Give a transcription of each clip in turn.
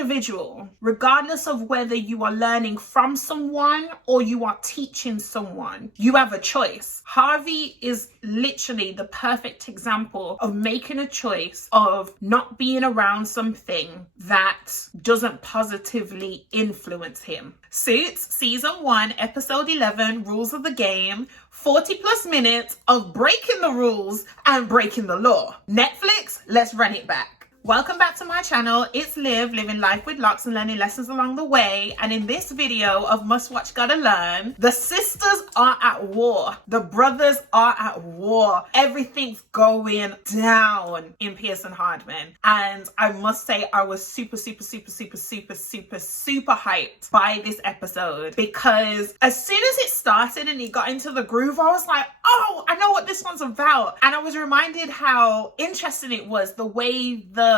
individual, regardless of whether you are learning from someone or you are teaching someone, you have a choice. Harvey is literally the perfect example of making a choice of not being around something that doesn't positively influence him. Suits, season 1, episode 11, rules of the game. 40 plus minutes of breaking the rules and breaking the law. Netflix, let's run it back. Welcome back to my channel. It's Liv, living life with locks and learning lessons along the way. And in this video of Must Watch Gotta Learn, the sisters are at war. The brothers are at war. Everything's going down in Pearson Hardman. And I must say I was super hyped by this episode, because as soon as it started and it got into the groove, I was like, oh, I know what this one's about. And I was reminded how interesting it was, the way the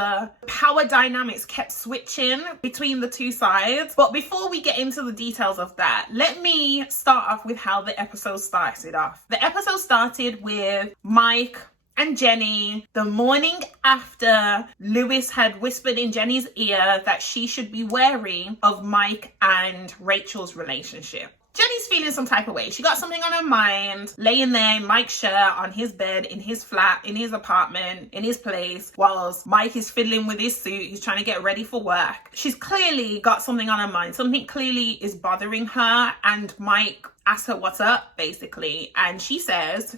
power dynamics kept switching between the two sides. But before we get into the details of that, let me start off with how the episode started off. The episode started with Mike and Jenny the morning after Louis had whispered in Jenny's ear that she should be wary of Mike and Rachel's relationship. Jenny's feeling some type of way. She got something on her mind, laying there in Mike's shirt on his bed, in his flat, in his apartment, in his place, whilst Mike is fiddling with his suit. He's trying to get ready for work. She's clearly got something on her mind. Something clearly is bothering her, and Mike asks her what's up, basically. And she shares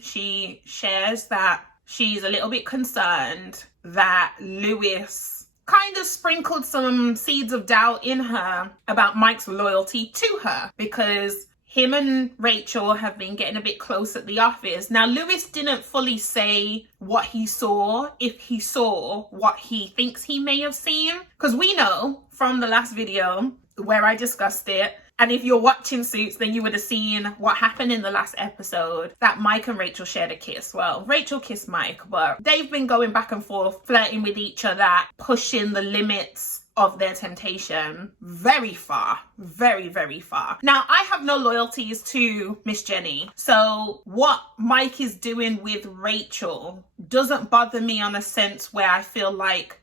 that she's a little bit concerned that Louis kind of sprinkled some seeds of doubt in her about Mike's loyalty to her, because him and Rachel have been getting a bit close at the office. Now, Louis didn't fully say what he saw, if he saw what he thinks he may have seen, because we know from the last video where I discussed it, and if you're watching Suits, then you would have seen what happened in the last episode, that Mike and Rachel shared a kiss. Well, Rachel kissed Mike, but they've been going back and forth, flirting with each other, pushing the limits of their temptation very far, very far. Now, I have no loyalties to Miss Jenny, so what Mike is doing with Rachel doesn't bother me on a sense where I don't feel like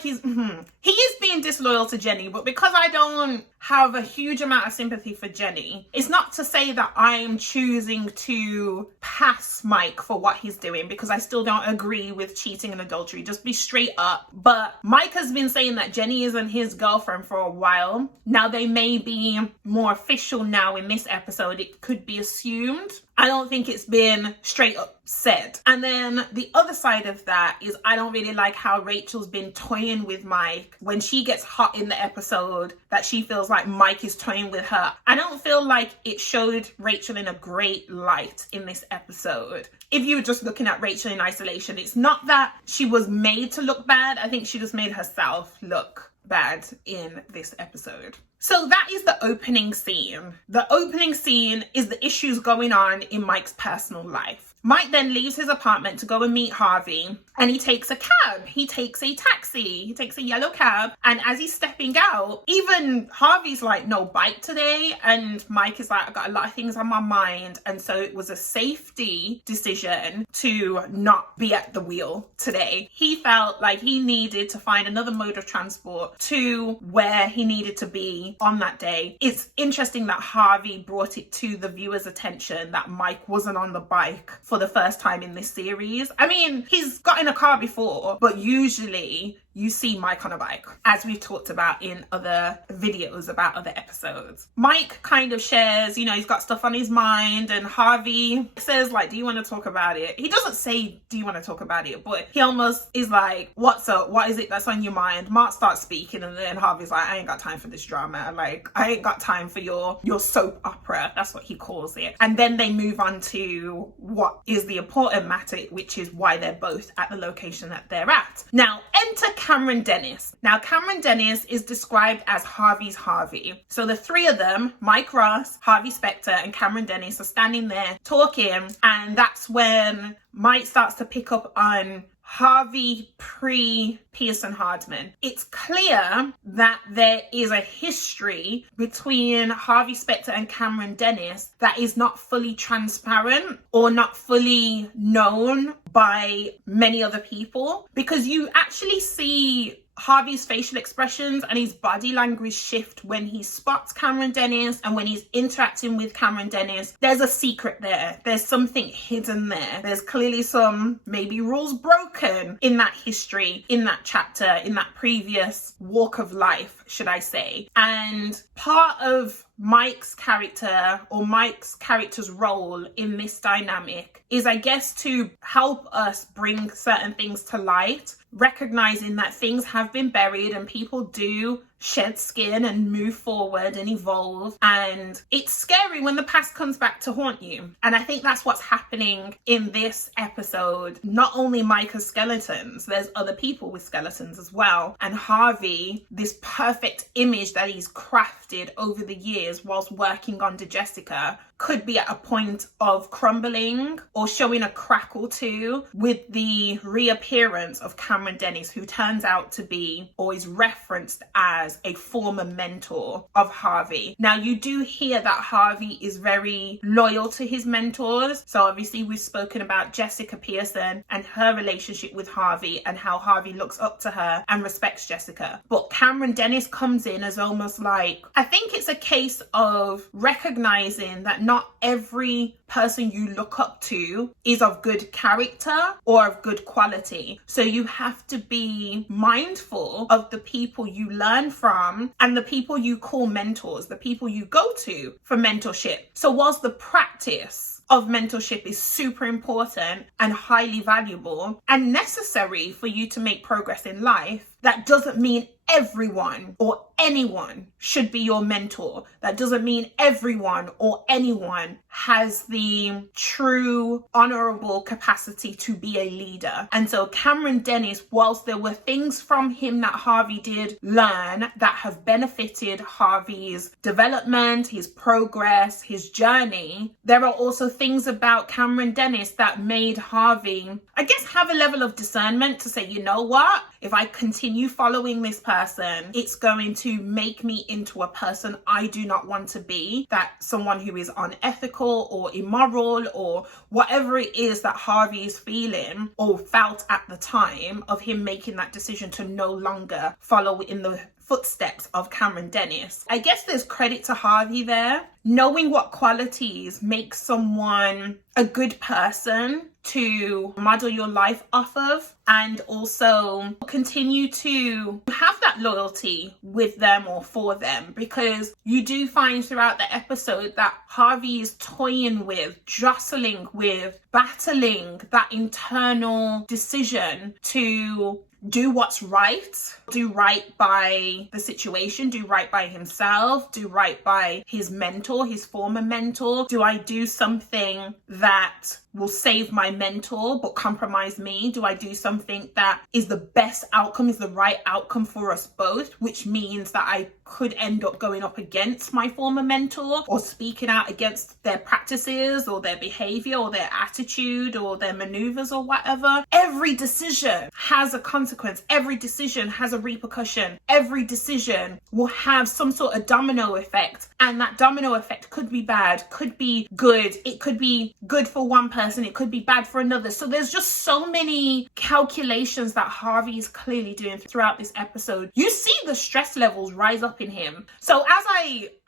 he is being disloyal to Jenny, but because I don't have a huge amount of sympathy for Jenny, it's not to say that I'm choosing to pass Mike for what he's doing, because I still don't agree with cheating and adultery, just be straight up. But Mike has been saying that Jenny isn't his girlfriend for a while. Now, they may be more official now in this episode. It could be assumed. I don't think it's been straight up said. And then the other side of that is I don't really like how Rachel's been toying with Mike when she gets hot in the episode, that she feels like Mike is toying with her. I don't feel like it showed Rachel in a great light in this episode. If you were just looking at Rachel in isolation, it's not that she was made to look bad. I think she just made herself look bad in this episode. So that is the opening scene. The opening scene is the issues going on in Mike's personal life. Mike then leaves his apartment to go and meet Harvey, and he takes a cab. He takes a taxi. He takes a yellow cab. And as he's stepping out, even Harvey's like, no bike today. And Mike is like, I've got a lot of things on my mind. And so it was a safety decision to not be at the wheel today. He felt like he needed to find another mode of transport to where he needed to be on that day. It's interesting that Harvey brought it to the viewer's attention that Mike wasn't on the bike for the first time in this series. I mean, he's got in a car before, but usually you see Mike on a bike, as we've talked about in other videos about other episodes. Mike kind of shares, he's got stuff on his mind, and Harvey says, like, do you want to talk about it? He doesn't say, do you want to talk about it? But he almost is like, what's up? What is it that's on your mind? Mark starts speaking, and then Harvey's like, I ain't got time for this drama. Like, I ain't got time for your soap opera. That's what he calls it. And then they move on to what is the important matter, which is why they're both at the location that they're at. Now, enter Cameron Dennis. Now, Cameron Dennis is described as Harvey's Harvey. So the three of them, Mike Ross, Harvey Specter, and Cameron Dennis, are standing there talking, and that's when Mike starts to pick up on Harvey pre-Pearson Hardman. It's clear that there is a history between Harvey Specter and Cameron Dennis that is not fully transparent or not fully known by many other people, because you actually see Harvey's facial expressions and his body language shift when he spots Cameron Dennis and when he's interacting with Cameron Dennis, there's a secret there. There's something hidden there. There's clearly some maybe rules broken in that history, in that chapter, in that previous walk of life, should I say. And part of Mike's character, or Mike's character's role in this dynamic, is, I guess, to help us bring certain things to light, recognizing that things have been buried and people do shed skin and move forward and evolve, and it's scary when the past comes back to haunt you. And I think that's what's happening in this episode. Not only Mike has skeletons, there's other people with skeletons as well, and Harvey, this perfect image that he's crafted over the years whilst working on Jessica, could be at a point of crumbling or showing a crack or two with the reappearance of Cameron Dennis, who turns out to be, or is referenced as, a former mentor of Harvey. Now, you do hear that Harvey is very loyal to his mentors. So obviously we've spoken about Jessica Pearson and her relationship with Harvey and how Harvey looks up to her and respects Jessica. But Cameron Dennis comes in as almost like, I think it's a case of recognizing that not every person you look up to is of good character or of good quality. So you have to be mindful of the people you learn from and the people you call mentors, the people you go to for mentorship. So whilst the practice of mentorship is super important and highly valuable and necessary for you to make progress in life, that doesn't mean everyone or anyone should be your mentor. That doesn't mean everyone or anyone has the true honorable capacity to be a leader. And so Cameron Dennis, whilst there were things from him that Harvey did learn that have benefited Harvey's development, his progress, his journey, there are also things about Cameron Dennis that made Harvey, I guess, have a level of discernment to say, you know what? If I continue following this person, it's going to make me into a person I do not want to be. That someone who is unethical or immoral or whatever it is that Harvey is feeling or felt at the time of him making that decision to no longer follow in the footsteps of Cameron Dennis. I guess there's credit to Harvey there. Knowing what qualities make someone a good person to model your life off of, and also continue to have that loyalty with them or for them, because you do find throughout the episode that Harvey is toying with, jostling with, battling that internal decision to do what's right, do right by the situation, do right by himself, do right by his mentor, his former mentor. Do I do something that will save my mentor but compromise me? Do I do something that is the best outcome, is the right outcome for us both, which means that I could end up going up against my former mentor or speaking out against their practices or their behavior or their attitude or their maneuvers or whatever? Every decision has a consequence. Every decision has a repercussion. Every decision will have some sort of domino effect, and that domino effect could be bad, could be good. It could be good for one person, it could be bad for another. So there's just so many calculations that Harvey is clearly doing throughout this episode. You see the stress levels rise up in him. So as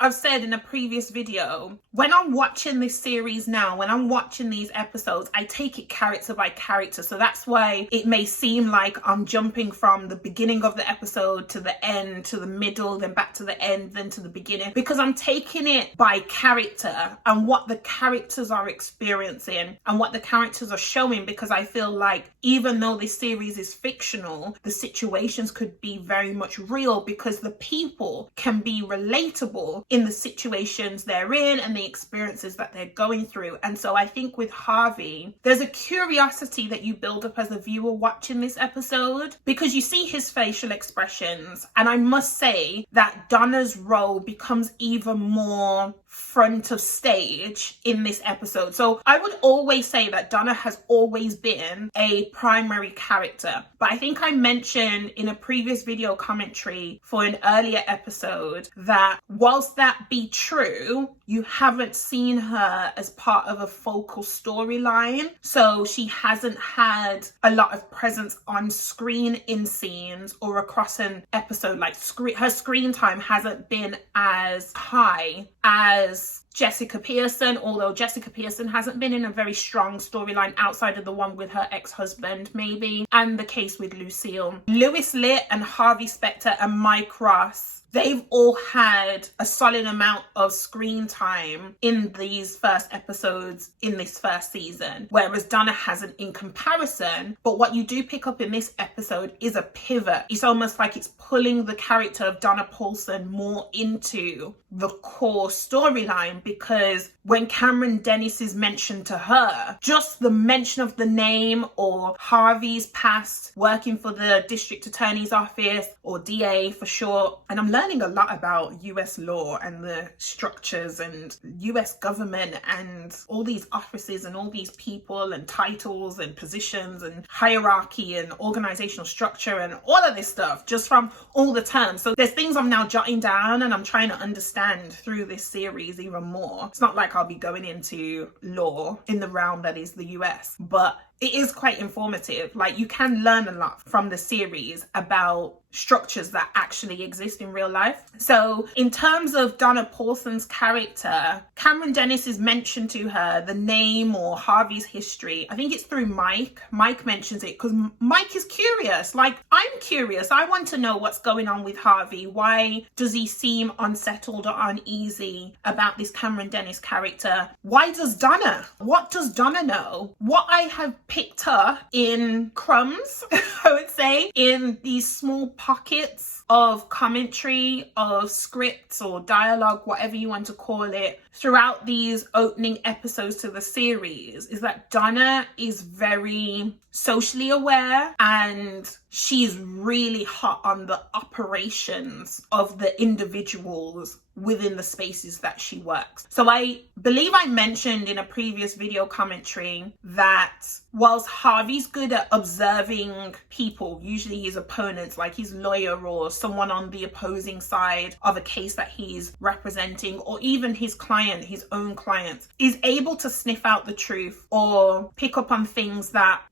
I've said in a previous video, when I'm watching this series now, when I'm watching these episodes, I take it character by character. So that's why it may seem like I'm jumping from the beginning of the episode to the end, to the middle, then back to the end, then to the beginning, because I'm taking it by character and what the characters are experiencing and what the characters are showing, because I feel like even though this series is fictional, the situations could be very much real because the people can be relatable in the situations they're in and the experiences that they're going through. And so I think with Harvey, there's a curiosity that you build up as a viewer watching this episode, because you see his facial expressions. And I must say that Donna's role becomes even more front of stage in this episode. So I would always say that Donna has always been a primary character. But I think I mentioned in a previous video commentary for an earlier episode that whilst that be true, you haven't seen her as part of a focal storyline. So she hasn't had a lot of presence on screen in scenes or across an episode. Like her screen time hasn't been as high as Jessica Pearson, although Jessica Pearson hasn't been in a very strong storyline outside of the one with her ex-husband, maybe, and the case with Lucille. Louis Litt and Harvey Specter and Mike Ross, they've all had a solid amount of screen time in these first episodes in this first season, whereas Donna hasn't in comparison. But what you do pick up in this episode is a pivot. It's almost like it's pulling the character of Donna Paulson more into the core storyline, because when Cameron Dennis is mentioned to her, just the mention of the name or Harvey's past working for the district attorney's office, or DA for short, and I'm learning a lot about US law and the structures and US government and all these offices and all these people and titles and positions and hierarchy and organizational structure and all of this stuff just from all the terms. So there's things I'm now jotting down and I'm trying to understand through this series even more. It's not like I'll be going into law in the realm that is the US, but it is quite informative. Like, you can learn a lot from the series about structures that actually exist in real life. So in terms of Donna Paulson's character, Cameron Dennis is mentioned to her the name or Harvey's history. I think it's through Mike. Mike mentions it because Mike is curious. Like, I'm curious. I want to know what's going on with Harvey. Why does he seem unsettled or uneasy about this Cameron Dennis character? Why does Donna? What does Donna know? What I have picked up in crumbs, I would say, in these small pockets of commentary, of scripts or dialogue, whatever you want to call it, throughout these opening episodes to the series, is that Donna is very socially aware and she's really hot on the operations of the individuals within the spaces that she works. So I believe I mentioned in a previous video commentary that whilst Harvey's good at observing people, usually his opponents, like his lawyer or someone on the opposing side of a case that he's representing, or even his client, his own client, is able to sniff out the truth or pick up on things that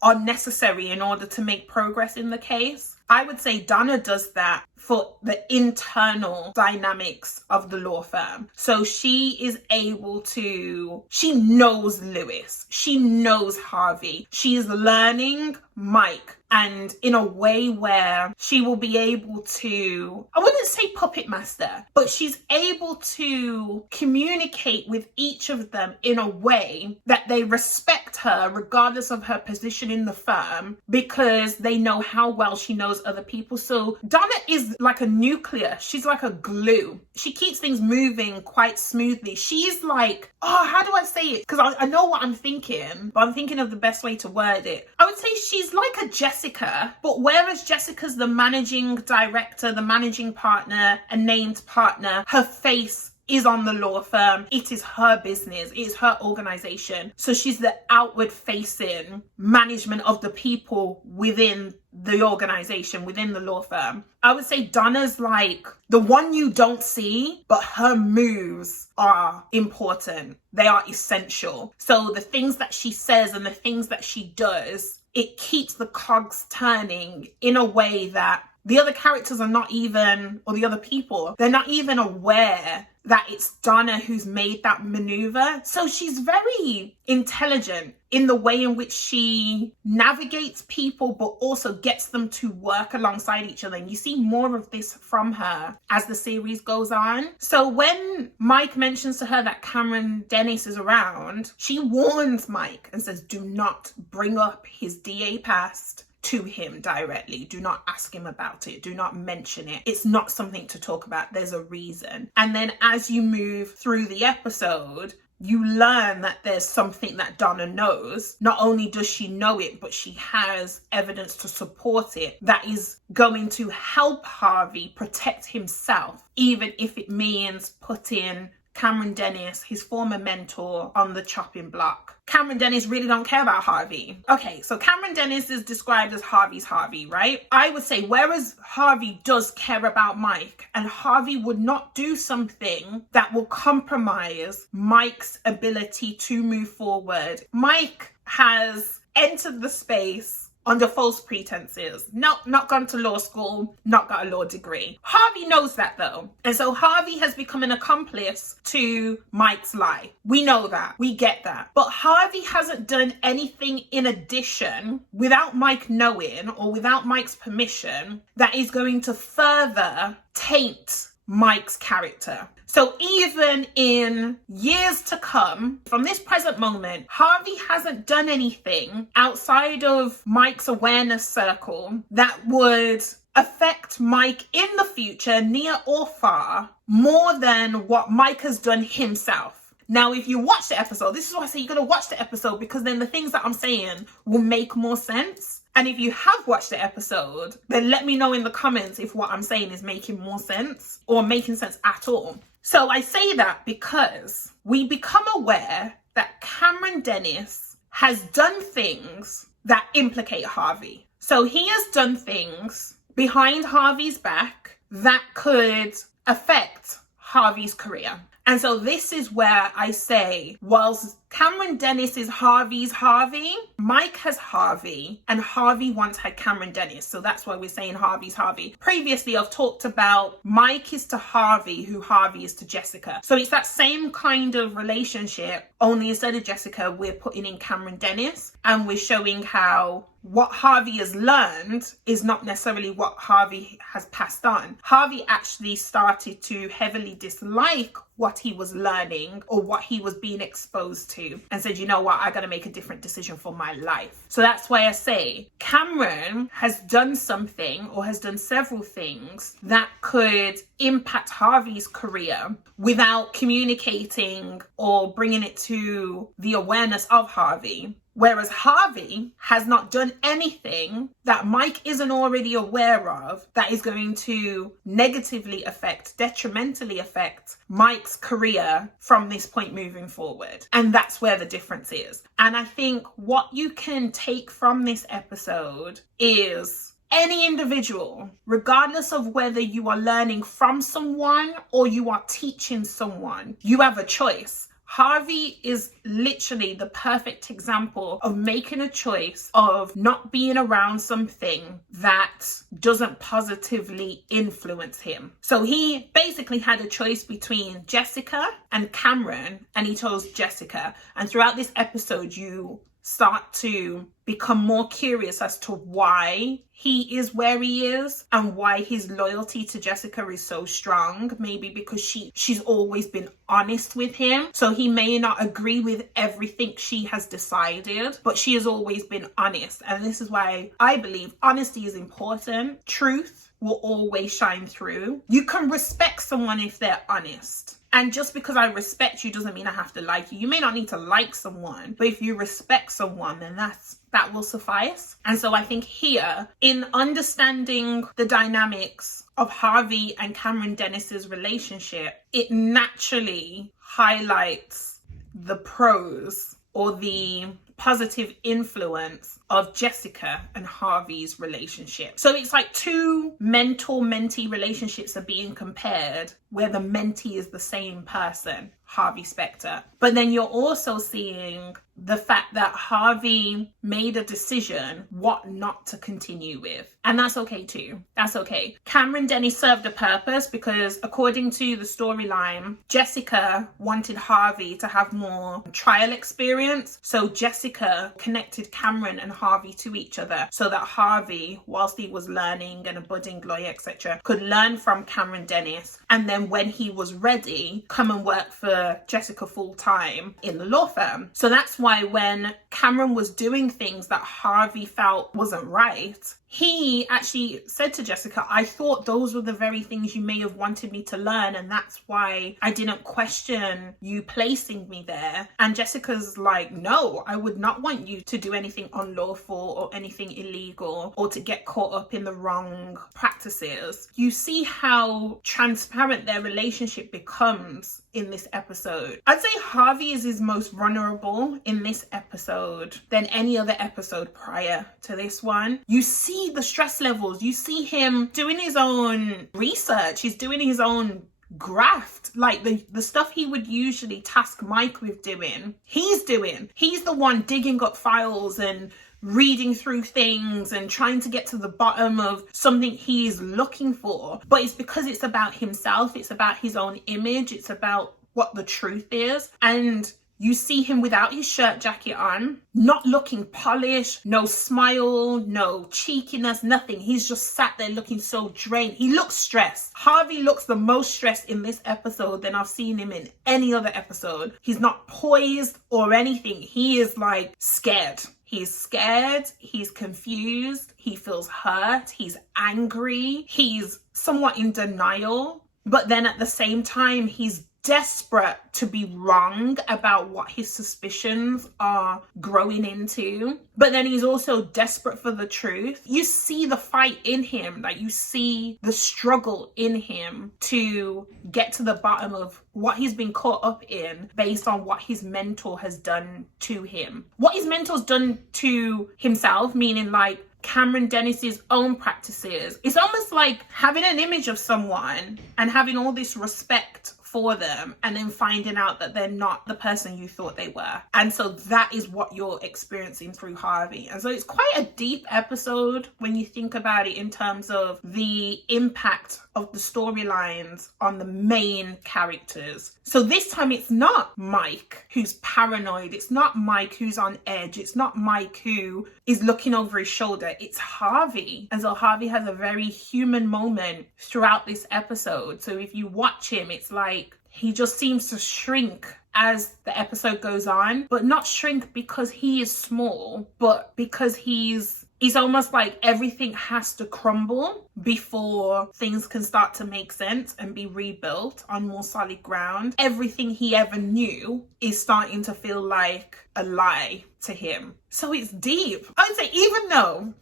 are necessary in order to make progress in the case. I would say Donna does that for the internal dynamics of the law firm. So she is able to, she knows Louis, she knows Harvey, she is learning Mike, and in a way where she will be able to, I wouldn't say puppet master, but she's able to communicate with each of them in a way that they respect her regardless of her position in the firm, because they know how well she knows other people. So Donna is like a nucleus. She's like a glue. She keeps things moving quite smoothly. She's like, oh, how do I say it? Because I know what I'm thinking, but I'm thinking of the best way to word it. I would say she's like a Jessica, but whereas Jessica's the managing director, the managing partner, a named partner, her face is on the law firm. It is her business. It is her organization. So she's the outward facing management of the people within the organization, within the law firm. I would say Donna's like the one you don't see, but her moves are important. They are essential. So the things that she says and the things that she does, it keeps the cogs turning in a way that the other characters are not even, or the other people, they're not even aware that it's Donna who's made that maneuver. So she's very intelligent in the way in which she navigates people, but also gets them to work alongside each other. And you see more of this from her as the series goes on. So when Mike mentions to her that Cameron Dennis is around, she warns Mike and says, do not bring up his DA past to him directly. Do not ask him about it. Do not mention it. It's not something to talk about. There's a reason. And then as you move through the episode, you learn that there's something that Donna knows. Not only does she know it, but she has evidence to support it that is going to help Harvey protect himself, even if it means putting Cameron Dennis, his former mentor, on the chopping block. Cameron Dennis really don't care about Harvey. Okay, so Cameron Dennis is described as Harvey's Harvey, right? I would say whereas Harvey does care about Mike, and Harvey would not do something that will compromise Mike's ability to move forward. Mike has entered the space under false pretenses. Not gone to law school, not got a law degree. Harvey knows that though. And so Harvey has become an accomplice to Mike's lie. We know that. We get that. But Harvey hasn't done anything in addition without Mike knowing or without Mike's permission that is going to further taint Mike's character. So even in years to come, from this present moment, Harvey hasn't done anything outside of Mike's awareness circle that would affect Mike in the future, near or far, more than what Mike has done himself. Now, if you watch the episode, this is why I say you gotta watch the episode, because then the things that I'm saying will make more sense. And if you have watched the episode, then let me know in the comments if what I'm saying is making more sense or making sense at all. So I say that because we become aware that Cameron Dennis has done things that implicate Harvey. So he has done things behind Harvey's back that could affect Harvey's career. And so this is where I say, whilst Cameron Dennis is Harvey's Harvey, Mike has Harvey, and Harvey once had Cameron Dennis. So that's why we're saying Harvey's Harvey. Previously, I've talked about Mike is to Harvey, who Harvey is to Jessica. So it's that same kind of relationship, only instead of Jessica, we're putting in Cameron Dennis, and we're showing how what Harvey has learned is not necessarily what Harvey has passed on. Harvey actually started to heavily dislike what he was learning or what he was being exposed to, and said, you know what, I gotta make a different decision for my life. So that's why I say Cameron has done something, or has done several things, that could impact Harvey's career without communicating or bringing it to the awareness of Harvey. Whereas Harvey has not done anything that Mike isn't already aware of that is going to negatively affect, detrimentally affect Mike's career from this point moving forward. And that's where the difference is. And I think what you can take from this episode is any individual, regardless of whether you are learning from someone or you are teaching someone, you have a choice. Harvey is literally the perfect example of making a choice of not being around something that doesn't positively influence him. So he basically had a choice between Jessica and Cameron, and he chose Jessica. And throughout this episode, you start to become more curious as to why he is where he is and why his loyalty to Jessica is so strong. Maybe because she's always been honest with him. So he may not agree with everything she has decided, but she has always been honest. And this is why I believe honesty is important. Truth will always shine through. You can respect someone if they're honest. And just because I respect you doesn't mean I have to like you. You may not need to like someone, but if you respect someone, then that will suffice. And so I think here, in understanding the dynamics of Harvey and Cameron Dennis's relationship, it naturally highlights the pros or the positive influence of Jessica and Harvey's relationship. So it's like two mentor-mentee relationships are being compared, where the mentee is the same person, Harvey Specter. But then you're also seeing the fact that Harvey made a decision what not to continue with. And that's okay too. That's okay. Cameron Dennis served a purpose because, according to the storyline, Jessica wanted Harvey to have more trial experience. So Jessica connected Cameron and Harvey to each other so that Harvey, whilst he was learning and a budding lawyer, etc., could learn from Cameron Dennis, and then when he was ready, come and work for Jessica full time in the law firm. So that's why when Cameron was doing things that Harvey felt wasn't right, he actually said to Jessica, I thought those were the very things you may have wanted me to learn, and that's why I didn't question you placing me there. And Jessica's like, no, I would not want you to do anything unlawful or anything illegal or to get caught up in the wrong practices. You see how transparent their relationship becomes in this episode. I'd say Harvey is his most vulnerable in this episode than any other episode prior to this one. You see the stress levels. You see him doing his own research. He's doing his own graft, like the stuff he would usually task Mike with doing, he's doing. He's the one digging up files and reading through things and trying to get to the bottom of something he's looking for. But it's because it's about himself, it's about his own image, it's about what the truth is. And you see him without his shirt jacket on, not looking polished, no smile, no cheekiness, nothing. He's just sat there looking so drained. He looks stressed. Harvey looks the most stressed in this episode than I've seen him in any other episode. He's not poised or anything. He is like scared. He's scared, he's confused, he feels hurt, he's angry, he's somewhat in denial, but then at the same time, he's desperate to be wrong about what his suspicions are growing into. But then he's also desperate for the truth. You see the fight in him, like you see the struggle in him to get to the bottom of what he's been caught up in based on what his mentor has done to him. What his mentor's done to himself, meaning like Cameron Dennis's own practices. It's almost like having an image of someone and having all this respect for them and then finding out that they're not the person you thought they were. And so that is what you're experiencing through Harvey. And so it's quite a deep episode when you think about it in terms of the impact of the storylines on the main characters. So this time it's not Mike who's paranoid. It's not Mike who's on edge. It's not Mike who is looking over his shoulder. It's Harvey. And so Harvey has a very human moment throughout this episode. So if you watch him, it's like he just seems to shrink as the episode goes on, but not shrink because he is small, but because he's almost like everything has to crumble before things can start to make sense and be rebuilt on more solid ground. Everything he ever knew is starting to feel like a lie to him. So it's deep. I'd say even though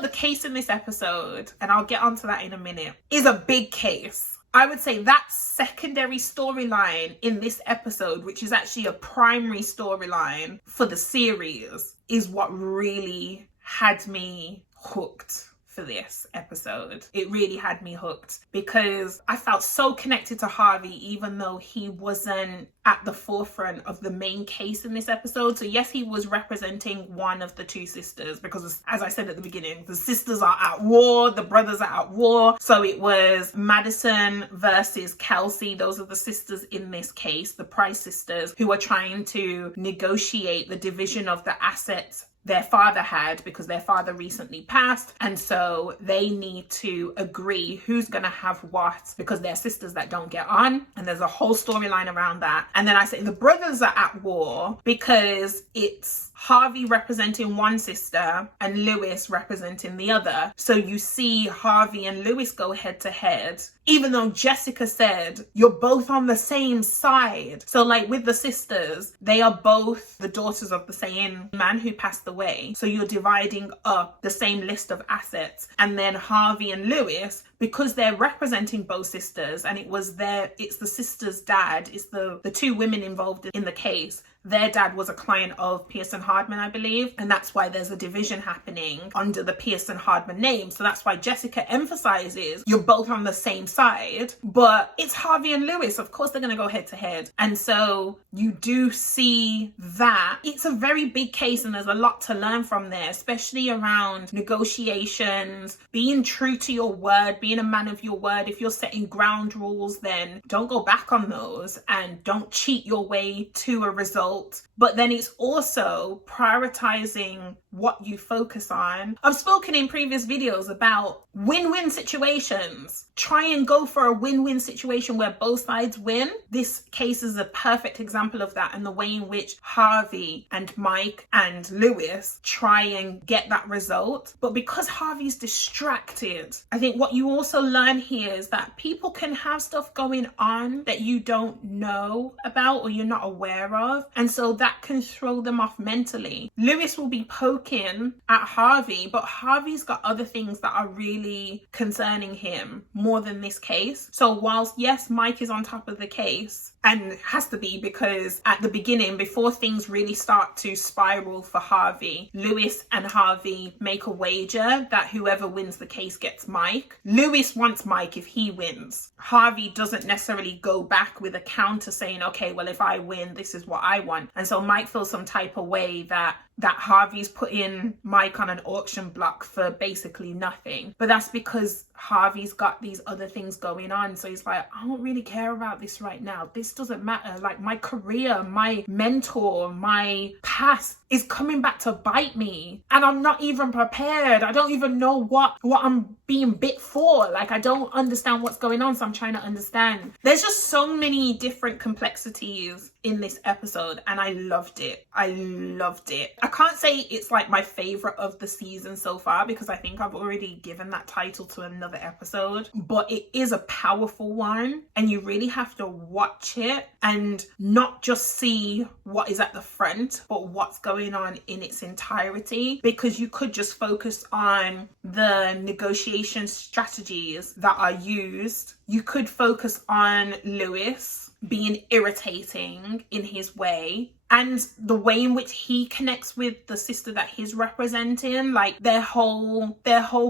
the case in this episode, and I'll get onto that in a minute, is a big case, I would say that secondary storyline in this episode, which is actually a primary storyline for the series, is what really had me hooked for this episode. It really had me hooked because I felt so connected to Harvey even though he wasn't at the forefront of the main case in this episode. So yes, he was representing one of the two sisters because, as I said at the beginning, the sisters are at war, the brothers are at war. So it was Madison versus Kelsey. Those are the sisters in this case, the Price sisters, who are trying to negotiate the division of the assets their father had because their father recently passed, and so they need to agree who's going to have what because they're sisters that don't get on, and there's a whole storyline around that. And then I say the brothers are at war because it's Harvey representing one sister and Louis representing the other. So you see Harvey and Louis go head to head, even though Jessica said you're both on the same side. So like with the sisters, they are both the daughters of the same man who passed away. So you're dividing up the same list of assets. And then Harvey and Louis, because they're representing both sisters, and it's the sister's dad, it's the two women involved in the case. Their dad was a client of Pearson Hardman, I believe, and that's why there's a division happening under the Pearson Hardman name. So that's why Jessica emphasizes you're both on the same side, but it's Harvey and Louis. Of course, they're going to go head to head. And so you do see that it's a very big case, and there's a lot to learn from there, especially around negotiations, being true to your word, being a man of your word. If you're setting ground rules, then don't go back on those and don't cheat your way to a result. But then it's also prioritizing what you focus on. I've spoken in previous videos about win-win situations. Try and go for a win-win situation where both sides win. This case is a perfect example of that, and the way in which Harvey and Mike and Louis try and get that result. But because Harvey's distracted, I think what you also learn here is that people can have stuff going on that you don't know about or you're not aware of, and so that can throw them off mentally. Louis will be poking at Harvey, but Harvey's got other things that are really concerning him more than this case. So whilst yes, Mike is on top of the case, and has to be, because at the beginning, before things really start to spiral for Harvey, Louis and Harvey make a wager that whoever wins the case gets Mike. Louis wants Mike if he wins. Harvey doesn't necessarily go back with a counter saying, okay, well, if I win, this is what I want. And so Mike feels some type of way that Harvey's putting Mike on an auction block for basically nothing. But that's because Harvey's got these other things going on. So he's like, I don't really care about this right now. This doesn't matter. Like, my career, my mentor, my past is coming back to bite me. And I'm not even prepared. I don't even know what I'm being bit for. Like, I don't understand what's going on. So I'm trying to understand. There's just so many different complexities in this episode, and I loved it. I loved it. I can't say it's like my favorite of the season so far, because I think I've already given that title to another episode, but it is a powerful one, and you really have to watch it and not just see what is at the front, but what's going on in its entirety, because you could just focus on the negotiation strategies that are used. You could focus on Louis being irritating in his way, and the way in which he connects with the sister that he's representing. Like, their whole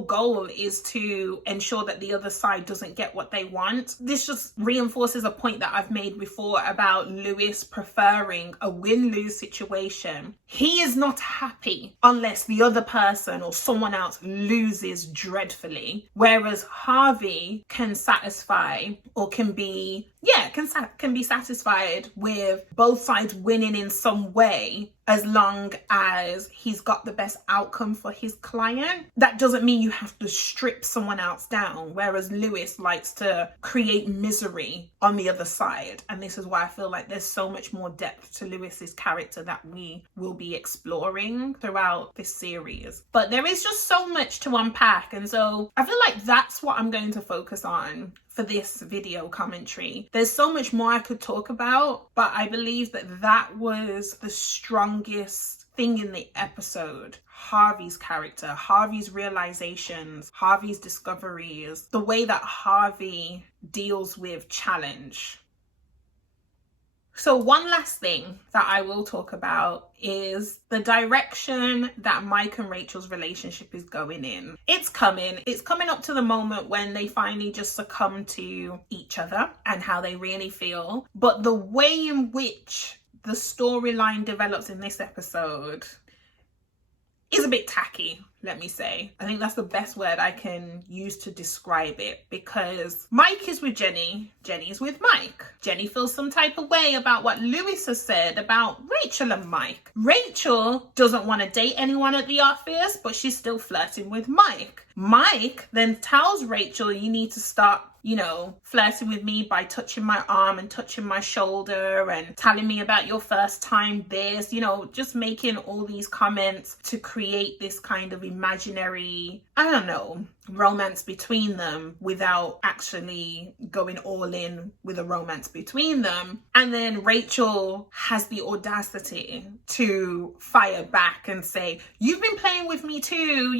goal is to ensure that the other side doesn't get what they want. This just reinforces a point that I've made before about Louis preferring a win-lose situation. He is not happy unless the other person or someone else loses dreadfully, whereas Harvey can satisfy, or can be satisfied with both sides winning in some way, as long as he's got the best outcome for his client. That doesn't mean you have to strip someone else down, whereas Louis likes to create misery on the other side. And this is why I feel like there's so much more depth to Louis's character that we will be exploring throughout this series. But there is just so much to unpack, and so I feel like that's what I'm going to focus on for this video commentary. There's so much more I could talk about, but I believe that was the strongest thing in the episode. Harvey's character, Harvey's realizations, Harvey's discoveries, the way that Harvey deals with challenge. So one last thing that I will talk about is the direction that Mike and Rachel's relationship is going in. It's coming up to the moment when they finally just succumb to each other and how they really feel. But the way in which the storyline develops in this episode is a bit tacky, let me say. I think that's the best word I can use to describe it, because Mike is with Jenny, Jenny's with Mike. Jenny feels some type of way about what Louis has said about Rachel and Mike. Rachel doesn't want to date anyone at the office, but she's still flirting with Mike. Mike then tells Rachel, you need to stop, flirting with me by touching my arm and touching my shoulder and telling me about your first time this, just making all these comments to create this kind of imaginary, romance between them without actually going all in with a romance between them. And then Rachel has the audacity to fire back and say, you've been playing with me too.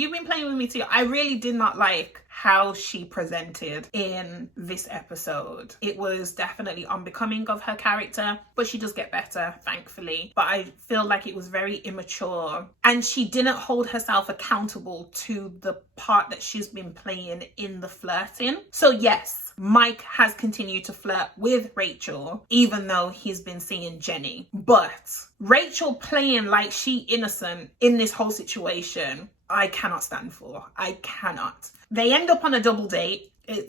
I really did not like how she presented in this episode. It was definitely unbecoming of her character, but she does get better, thankfully. But I feel like it was very immature, and she didn't hold herself accountable to the part that she's been playing in the flirting. So yes, Mike has continued to flirt with Rachel, even though he's been seeing Jenny. But Rachel playing like she innocent in this whole situation, I cannot stand for. I cannot. They end up on a double date. It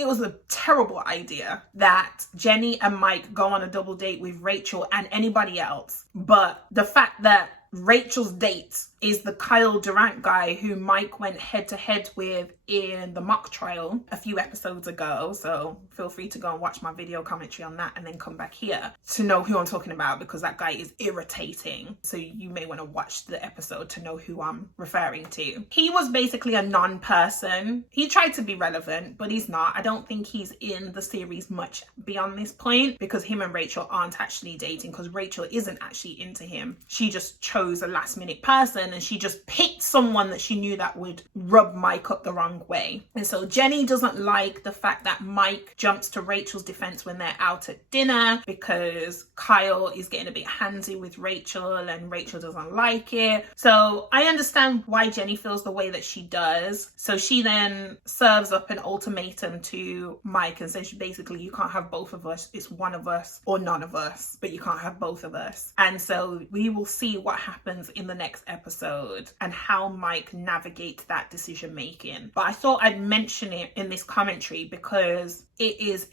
was a terrible idea that Jenny and Mike go on a double date with Rachel and anybody else. But the fact that Rachel's date is the Kyle Durant guy who Mike went head to head with in the mock trial a few episodes ago. So feel free to go and watch my video commentary on that and then come back here to know who I'm talking about, because that guy is irritating. So you may want to watch the episode to know who I'm referring to. He was basically a non-person. He tried to be relevant, but he's not. I don't think he's in the series much beyond this point, because him and Rachel aren't actually dating, because Rachel isn't actually into him. She just chose a last minute person, and she just picked someone that she knew that would rub Mike up the wrong way. And so Jenny doesn't like the fact that Mike jumps to Rachel's defense when they're out at dinner, because Kyle is getting a bit handsy with Rachel and Rachel doesn't like it. So I understand why Jenny feels the way that she does. So she then serves up an ultimatum to Mike and says, basically, you can't have both of us. It's one of us or none of us, but you can't have both of us. And so we will see what happens in the next episode and how Mike navigates that decision making. But I thought I'd mention it in this commentary because it is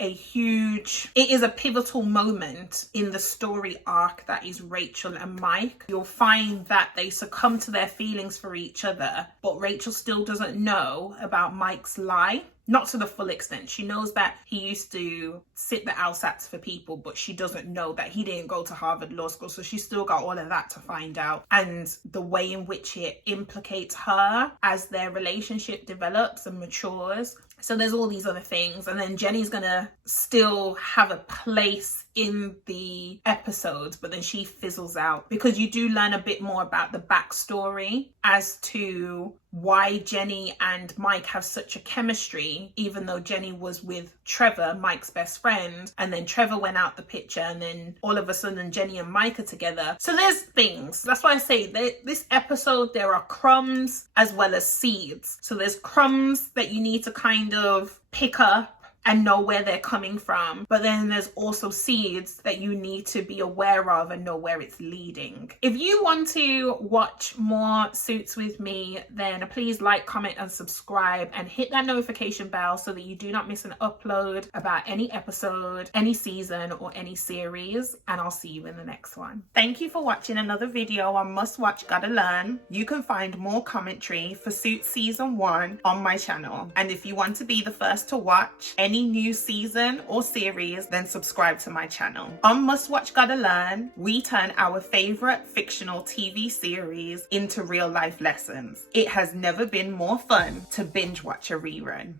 a pivotal moment in the story arc that is Rachel and Mike. You'll find that they succumb to their feelings for each other, but Rachel still doesn't know about Mike's lie. Not to the full extent. She knows that he used to sit the LSATs for people, but she doesn't know that he didn't go to Harvard Law School. So she's still got all of that to find out. And the way in which it implicates her as their relationship develops and matures. So there's all these other things. And then Jenny's gonna still have a place in the episodes, but then she fizzles out, because you do learn a bit more about the backstory as to why Jenny and Mike have such a chemistry, even though Jenny was with Trevor, Mike's best friend, and then Trevor went out the picture, and then all of a sudden Jenny and Mike are together. So there's things. That's why I say this episode, there are crumbs as well as seeds. So there's crumbs that you need to kind of pick up and know where they're coming from. But then there's also seeds that you need to be aware of and know where it's leading. If you want to watch more Suits with me, then please like, comment, and subscribe, and hit that notification bell so that you do not miss an upload about any episode, any season, or any series. And I'll see you in the next one. Thank you for watching another video on Must Watch Gotta Learn. You can find more commentary for Suits Season 1 on my channel. And if you want to be the first to watch any new season or series, then subscribe to my channel. On Must Watch Gotta Learn, we turn our favorite fictional TV series into real life lessons. It has never been more fun to binge watch a rerun.